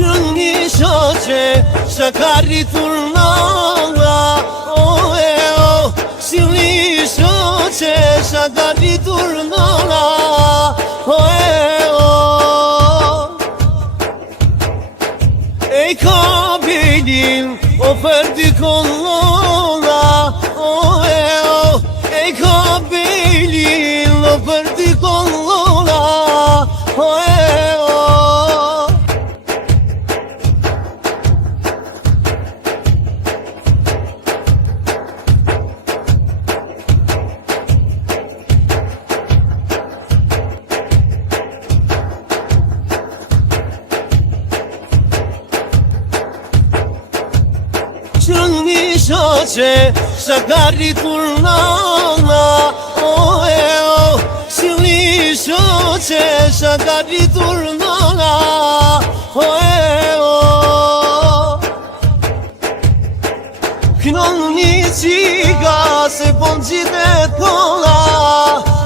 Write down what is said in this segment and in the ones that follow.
Që një shoqe që ka rritur nëlla, oh e oh. Që një shoqe që ka rritur nëlla, oh e oh. E ka belin o për dy kollolla, oh e oh. E ka belin o për dy kollolla, oh e oh. Që një shoqe që ka rritur nëlla, oh e oh. Që një shoqe që ka rritur nëlla, oh e oh. Kënon një qika se pon gjitet kolla,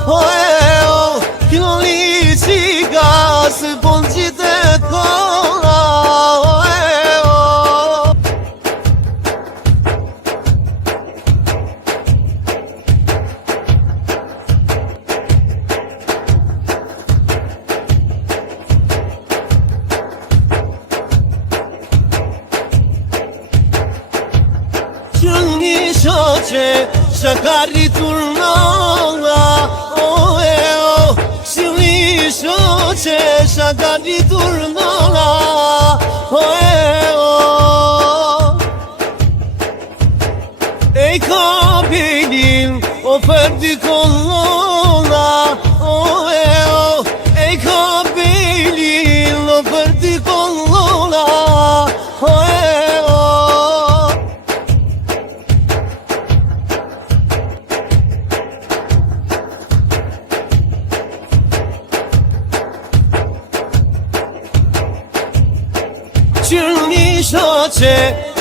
oh e oh. Kënon një qika se pon gjitet kolla, oh e oh. Që një shoqe që ka rritur nëlla, oh e oh. Që një shoqe që ka rritur nëlla, oh e oh. E ka belin o për dy kollolla, oh e oh. E ka belin o për dy kollolla, oh e oh. Që një shoqe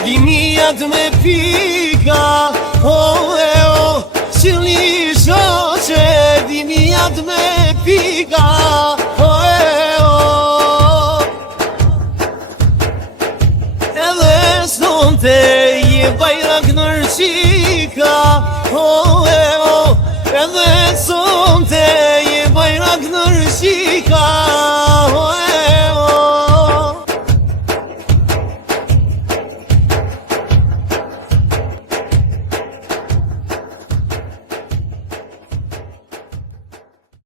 dinijat me pika, oh e oh. Që një shoqe dinijat me pika, oh e oh. Edhe sonte je bajrak nër qika, oh e oh. Edhe sonte je bajrak nër qika, oh e oh.